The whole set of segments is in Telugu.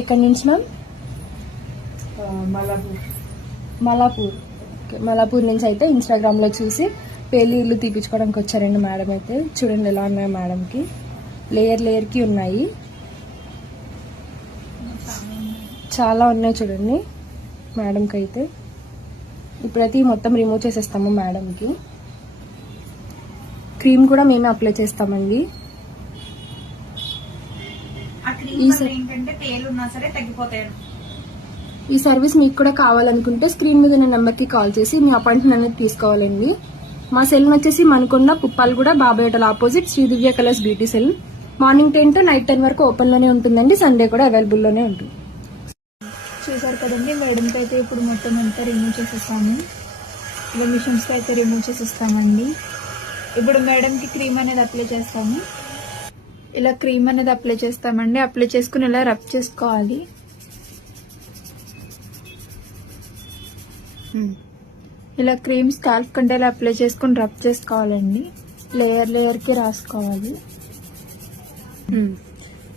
ఎక్కడి నుంచి మ్యామ్? మలాపూర్. మలాపూర్ నుంచి అయితే ఇన్స్టాగ్రామ్లో చూసి పెళ్ళిళ్ళు తీపించుకోవడానికి వచ్చారండి మేడం. అయితే చూడండి ఎలా ఉన్నాయి మేడంకి, లేయర్కి ఉన్నాయి, చాలా ఉన్నాయి చూడండి మేడంకి. అయితే ఇప్పుడైతే మొత్తం రిమూవ్ చేసేస్తాము మేడంకి. క్రీమ్ కూడా మేమే అప్లై చేస్తామండి. ఈ సర్వీస్ మీకు కూడా కావాలనుకుంటే స్క్రీన్ మీద ఉన్న నెంబర్కి కాల్ చేసి మీ అపాయింట్మెంట్ అనేది తీసుకోవాలండి. మా సెల్ వచ్చేసి Manikonda Puppalaguda Babai hotel opposite Shri Divya colours beauty సెల్. మార్నింగ్ 10 to నైట్ 10 వరకు ఓపెన్లోనే ఉంటుందండి. సండే కూడా అవైలబుల్లోనే ఉంటుంది. చూసారు కదండి, మేడంకి అయితే ఇప్పుడు మొత్తం అంతా రిమూవ్ చేసేస్తాము. ఇలా మిషన్స్కి అయితే రిమూవ్ చేసేస్తామండి. ఇప్పుడు మేడంకి క్రీమ్ అనేది అప్లై చేస్తాము. ఇలా క్రీమ్ అనేది అప్లై చేస్తామండి. అప్లై చేసుకుని ఇలా రబ్ చేసుకోవాలి. ఇలా క్రీమ్ స్కాల్ప్ కంటే ఇలా అప్లై చేసుకుని రబ్ చేసుకోవాలండి. లేయర్కి రాసుకోవాలి.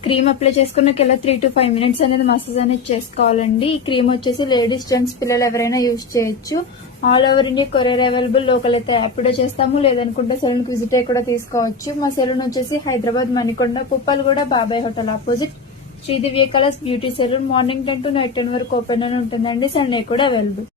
క్రీమ్ అప్లై చేసుకున్నాక ఇలా 3 to 5 minutes అనేది మసాజ్ అనేది చేసుకోవాలండి. ఈ క్రీమ్ వచ్చేసి లేడీస్, జెంట్స్, పిల్లలు ఎవరైనా యూజ్ చేయొచ్చు. All over India courier available. Local అయితే యాప్లో చేస్తాము, లేదనుకుంటే సెలూన్కి విజిట్ అయ్యి కూడా తీసుకోవచ్చు. మా సెలూన్ వచ్చేసి Hyderabad Manikonda Puppalaguda Babai hotel opposite Shri Divya colours beauty salon. Morning 10 to night 10 వరకు ఓపెన్ అని ఉంటుందండి. సండే కూడా అవైలబుల్.